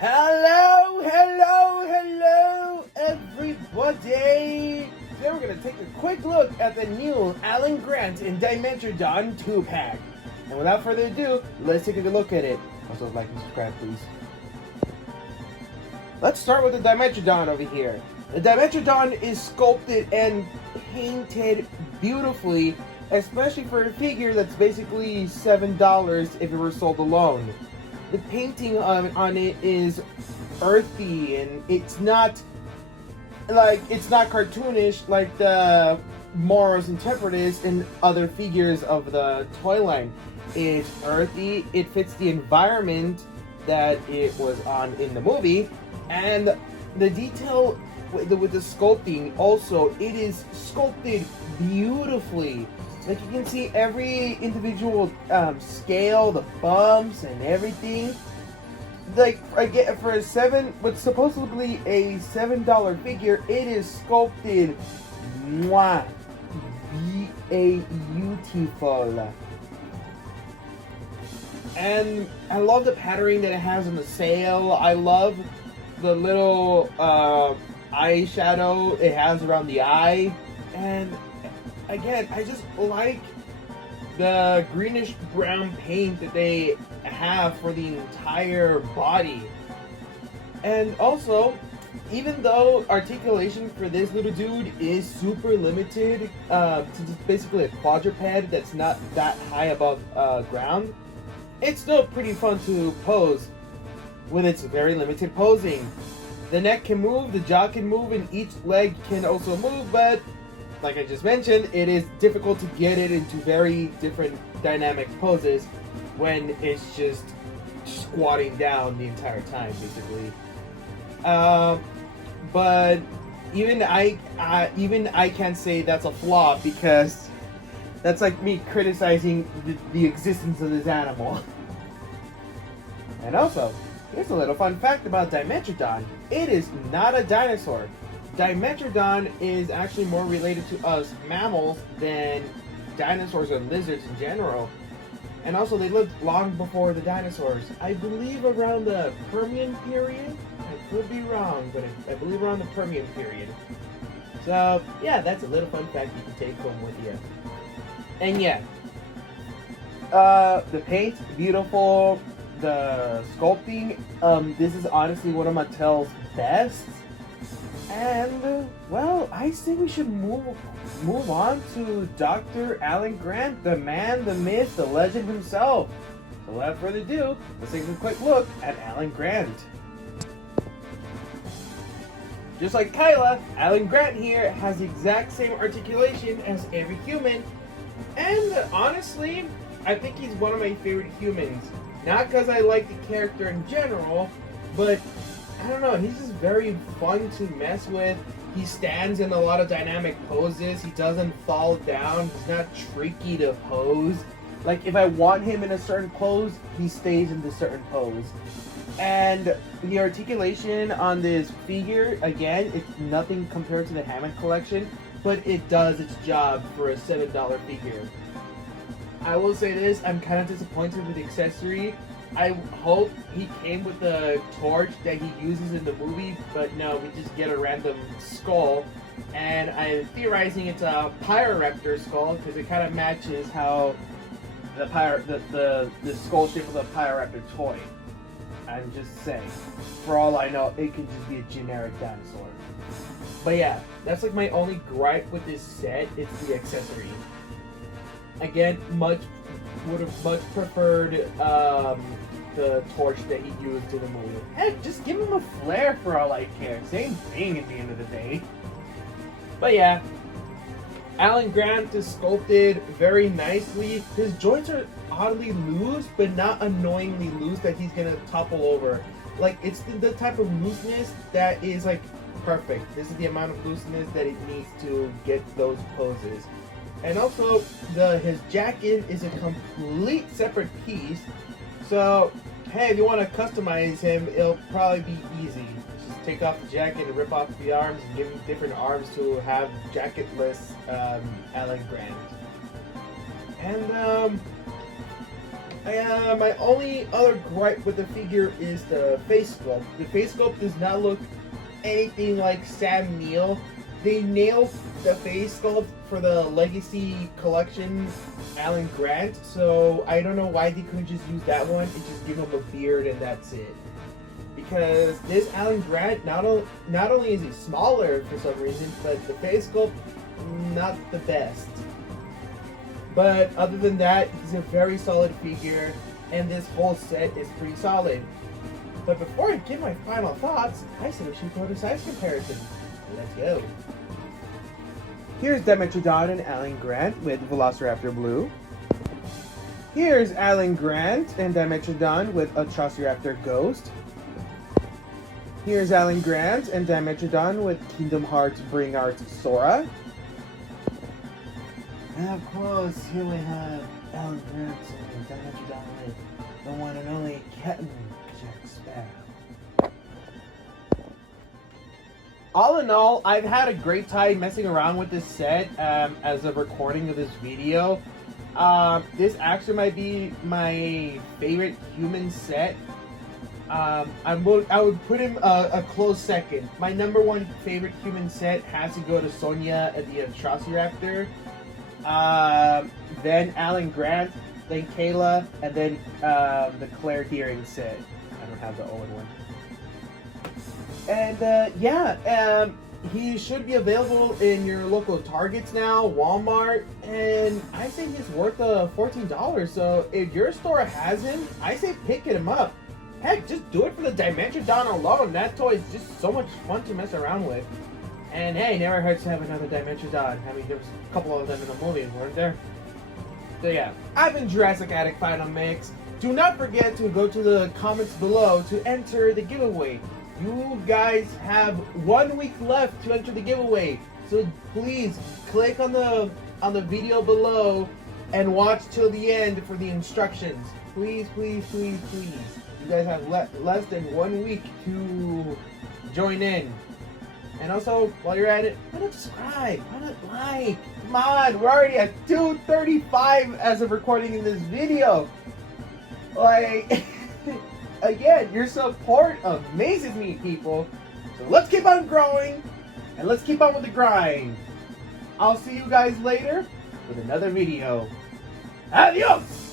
Hello, everybody! Today we're going to take a quick look at the new Alan Grant and Dimetrodon 2-pack. And without further ado, let's take a good look at it. Also, like and subscribe, please. Let's start with the Dimetrodon over here. The Dimetrodon is sculpted and painted beautifully, especially for a figure that's basically $7 if it were sold alone. The painting on it is earthy, and it's not cartoonish like the Moros and Temperate in other figures of the toy line. It's earthy, it fits the environment that it was on in the movie, and the detail with the sculpting also, it is sculpted beautifully. Like you can see every individual scale, the bumps and everything. Like for what's supposedly a $7 figure, it is sculpted, beautiful. And I love the patterning that it has on the sail. I love the little eyeshadow it has around the eye, and again, I just like the greenish brown paint that they have for the entire body. And also, even though articulation for this little dude is super limited to just basically a quadruped that's not that high above ground, it's still pretty fun to pose with its very limited posing. The neck can move, the jaw can move, and each leg can also move, but like I just mentioned, it is difficult to get it into very different dynamic poses when it's just squatting down the entire time, basically. But even I can't say that's a flaw, because that's like me criticizing the existence of this animal. And also, here's a little fun fact about Dimetrodon. It is not a dinosaur. Dimetrodon is actually more related to us mammals than dinosaurs or lizards in general. And also, they lived long before the dinosaurs. I believe around the Permian period. I could be wrong, but I believe around the Permian period. So, yeah, that's a little fun fact you can take home with you. And yeah, the paint, beautiful. The sculpting, this is honestly one of Mattel's best. And, well, I say we should move on to Dr. Alan Grant, the man, the myth, the legend himself. So without further ado, let's take a quick look at Alan Grant. Just like Kyla, Alan Grant here has the exact same articulation as every human. And honestly, I think he's one of my favorite humans. Not because I like the character in general, but I don't know, he's just very fun to mess with. He stands in a lot of dynamic poses. He doesn't fall down. He's not tricky to pose. Like, if I want him in a certain pose, he stays in the certain pose. And the articulation on this figure, again, it's nothing compared to the Hammond collection, but it does its job for a $7 figure. I will say this, I'm kind of disappointed with the accessory. I hope he came with the torch that he uses in the movie, but no, we just get a random skull. And I'm theorizing it's a Pyroraptor skull, because it kind of matches how the skull shape of the Pyroraptor toy. I'm just saying. For all I know, it could just be a generic dinosaur. But yeah, that's like my only gripe with this set, it's the accessory. Again, would have much preferred the torch that he used in the movie. Heck, just give him a flare for all I care. Same thing at the end of the day. But yeah, Alan Grant is sculpted very nicely. His joints are oddly loose, but not annoyingly loose that he's gonna topple over. Like, it's the type of looseness that is like perfect. This is the amount of looseness that it needs to get those poses. And also, his jacket is a complete separate piece. So, hey, if you want to customize him, it'll probably be easy. Just take off the jacket and rip off the arms and give him different arms to have jacketless Alan Grant. And My only other gripe with the figure is the face sculpt. The face sculpt does not look anything like Sam Neill. They nailed the face sculpt for the Legacy Collection Alan Grant, so I don't know why they couldn't just use that one and just give him a beard and that's it. Because this Alan Grant, not only is he smaller for some reason, but the face sculpt, not the best. But other than that, he's a very solid figure, and this whole set is pretty solid. But before I give my final thoughts, I said we should go to size comparison. Let's go. Here's Dimetrodon and Alan Grant with Velociraptor Blue. Here's Alan Grant and Dimetrodon with Atrociraptor Ghost. Here's Alan Grant and Dimetrodon with Kingdom Hearts Bring Art Sora. And of course, here we have Alan Grant and Dimetrodon with the one and only Captain Jack Sparrow. All in all, I've had a great time messing around with this set as a recording of this video. This actually might be my favorite human set. I would put him a close second. My number one favorite human set has to go to Sonya at the Atrociraptor. Then Alan Grant, then Kayla, and then the Claire Deering set. I don't have the Owen one. And he should be available in your local Targets now, Walmart, and I say he's worth $14. So if your store has him, I say pick him up. Heck, just do it for the Dimetrodon alone. That toy is just so much fun to mess around with. And hey, never hurts to have another Dimetrodon. I mean, there was a couple of them in the movie, weren't there? So yeah, I've been Jurassic Addict Final Mix. Do not forget to go to the comments below to enter the giveaway. You guys have 1 week left to enter the giveaway. So please click on the video below and watch till the end for the instructions. Please, please, please, please. You guys have less than 1 week to join in. And also, while you're at it, why not subscribe? Why not like? Come on, we're already at 235 as of recording in this video. Like, again, your support amazes me, people. So let's keep on growing, and let's keep on with the grind. I'll see you guys later with another video. Adios!